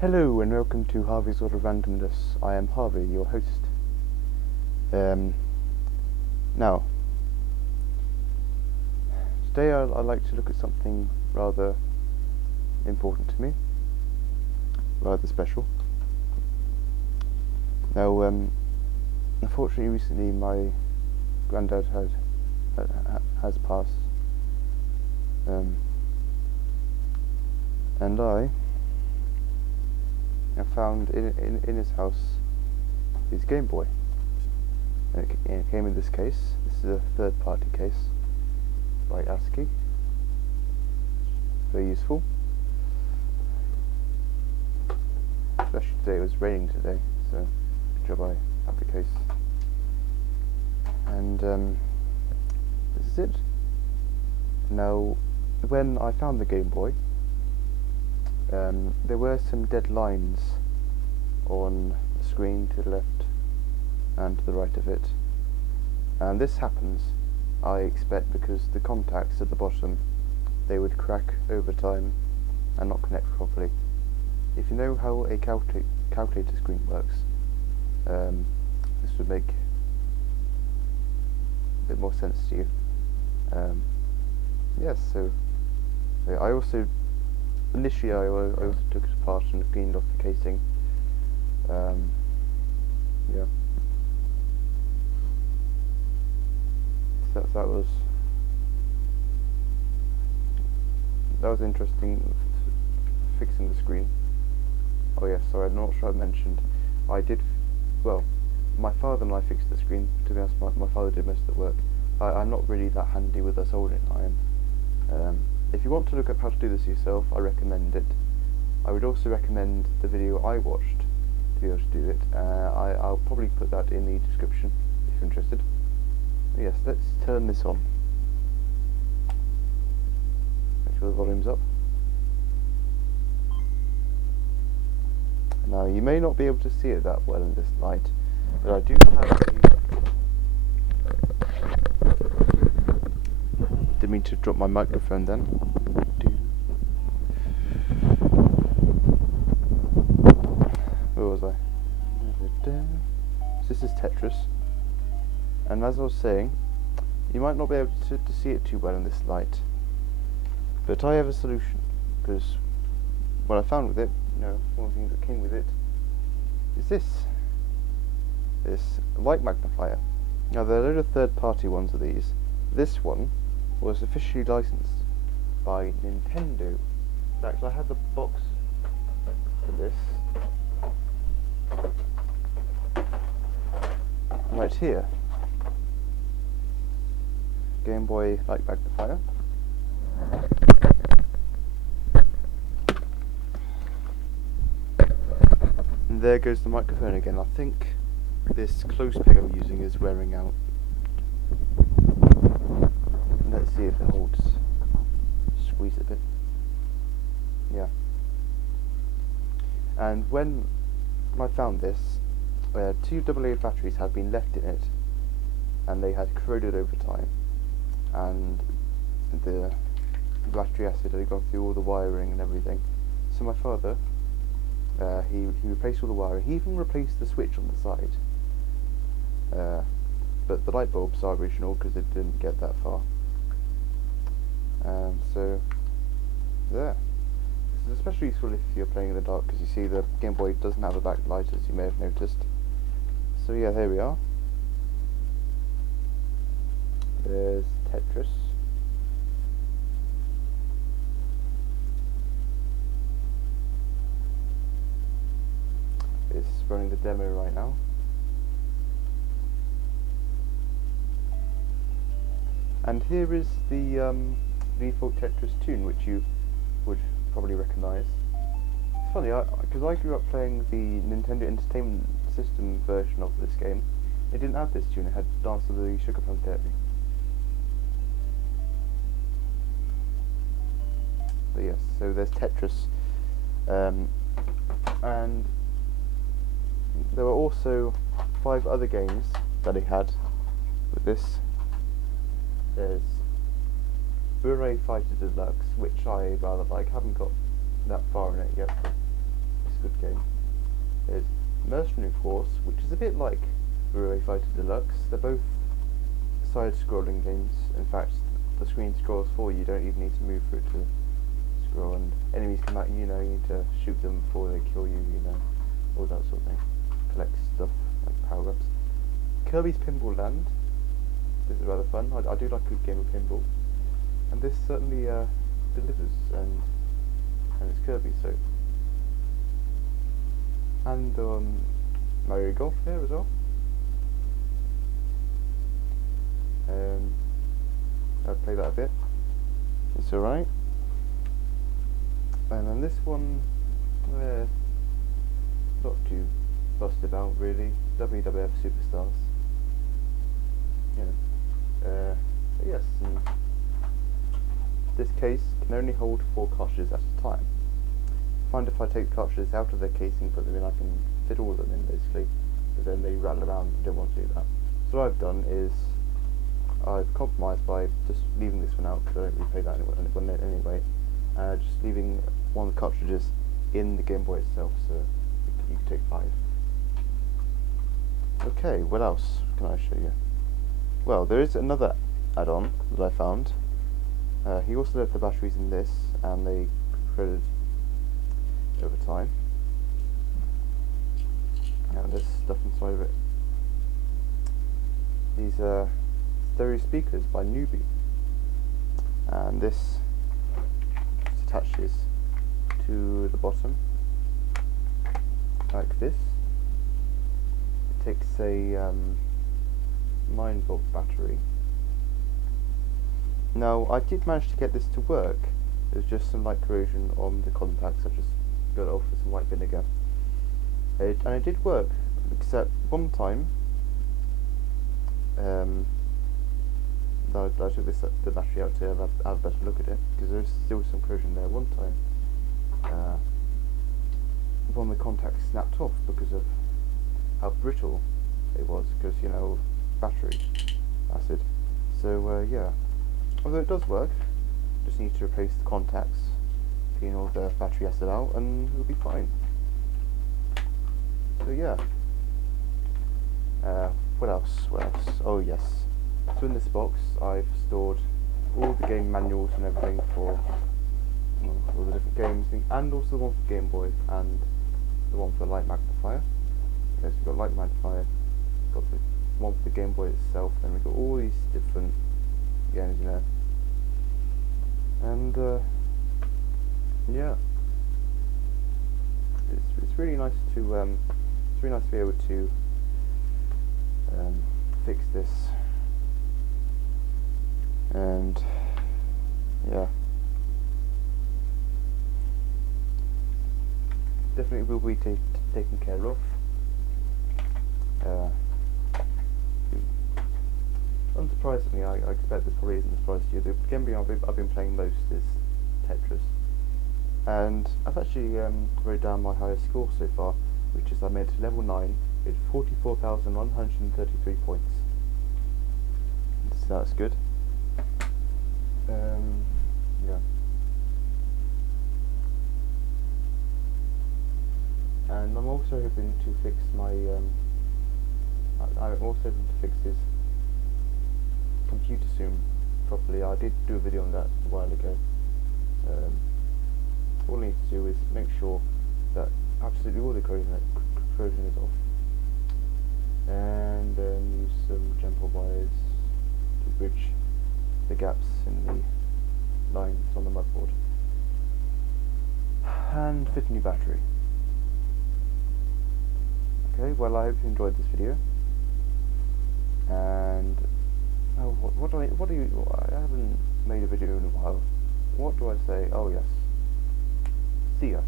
Hello and welcome to Harvey's World of Randomness. I am Harvey, your host. Now, today I'd like to look at something rather important to me, rather special. Now, unfortunately recently my Grandad has passed, and I found in his house his Game Boy. And it came in this case. This is a third-party case by ASCII. Very useful. Especially today, it was raining today, so good job I have the case. And this is it. Now, when I found the Game Boy, there were some dead lines on the screen to the left and to the right of it, and this happens, I expect, because the contacts at the bottom, they would crack over time and not connect properly. If you know how a calculator screen works, this would make a bit more sense to you. Yes, so I also initially I also took it apart and cleaned off the casing. Yeah. So that was interesting, fixing the screen. Oh yes, sorry, I'm not sure I mentioned. Well, my father and I fixed the screen. To be honest, my father did most of the work. I'm not really that handy with a soldering iron. If you want to look up how to do this yourself, I recommend it. I would also recommend the video I watched to be able to do it. I'll probably put that in the description if you're interested. Yes, let's turn this on. Make sure the volume's up. Now, you may not be able to see it that well in this light, but I do have Didn't mean to drop my microphone then. Where was I? So this is Tetris, and as I was saying, you might not be able to see it too well in this light, but I have a solution, because what I found with it, one thing that came with it, is this light magnifier. Now there are a load of third-party ones of these. This one was officially licensed by Nintendo. In fact, I had the box for this right here. Game Boy light magnifier. And there goes the microphone again. I think this close peg I'm using is wearing out. Let's see if it holds. Squeeze it a bit. Yeah. And when I found this, 2 AA batteries had been left in it, and they had corroded over time, and the battery acid had gone through all the wiring and everything. So my father, he replaced all the wiring. He even replaced the switch on the side. But the light bulbs are original because it didn't get that far. So there. This is especially useful if you're playing in the dark, because you see the Game Boy doesn't have a backlight, as you may have noticed. So yeah, here we are. There's Tetris. It's running the demo right now. And here is the default Tetris tune, which you would probably recognise. It's funny, because I grew up playing the Nintendo Entertainment System version of this game. It didn't have this tune, it had Dance of the Sugar Plum Fairy. But yes, so there's Tetris. And there were also 5 other games that he had with this. There's Bure Fighter Deluxe, which I rather like. Haven't got that far in it yet. It's good game. There's Mercenary Force, which is a bit like Railway Fighter Deluxe. They're both side-scrolling games. In fact, the screen scrolls for you. You don't even need to move for it to scroll. And enemies come at you, you need to shoot them before they kill you, all that sort of thing. Collect stuff like power-ups. Kirby's Pinball Land. This is rather fun. I do like a good game of pinball, and this certainly delivers. And it's Kirby, so. And Mario Golf there as well. I've played that a bit. It's alright. And then this one, not too fussed about really. WWF Superstars. But yes, and this case can only hold 4 cartridges at a time. I find if I take the cartridges out of their casing, put them in, I can fit all of them in basically, but then they rattle around and don't want to do that. So what I've done is I've compromised by just leaving this one out because I don't really play that anyway, just leaving one of the cartridges in the Game Boy itself, so you can take 5. Okay, what else can I show you? Well, there is another add-on that I found. He also left the batteries in this, and they corroded over time. And there's stuff inside of it. These are stereo speakers by Newbie, and this just attaches to the bottom like this. It takes a 9-volt battery. Now, I did manage to get this to work. There's just some light corrosion on the contacts. I just got it off with some white vinegar. And it did work, except one time I took the battery out to have a better look at it, because there's still some corrosion there. One time one of the contacts snapped off because of how brittle it was, because battery acid. So yeah, although it does work, just need to replace the contacts, clean all the battery acid out, and it'll be fine. So yeah. What else? Oh yes. So in this box I've stored all the game manuals and everything for all the different games, and also the one for Game Boy and the one for Light Magnifier. Okay, so we've got Light Magnifier, got the one for the Game Boy itself, then we've got all these different games, and yeah, it's really nice to be able to fix this, and yeah, definitely will be taken care of. Unsurprisingly, I expect this probably isn't a surprise to you. The game I've been playing most is Tetris, and I've actually wrote down my highest score so far, which is I made it to level 9 with 44,133 points. So that's good. Yeah. And I'm also hoping to fix my I'm also hoping to fix this computer soon properly. I did do a video on that a while ago. All I need to do is make sure that absolutely all the corrosion is off, and then use some jumper wires to bridge the gaps in the lines on the motherboard, and fit a new battery. Okay, well, I hope you enjoyed this video, and what do you? I haven't made a video in a while. What do I say? Oh yes. See ya.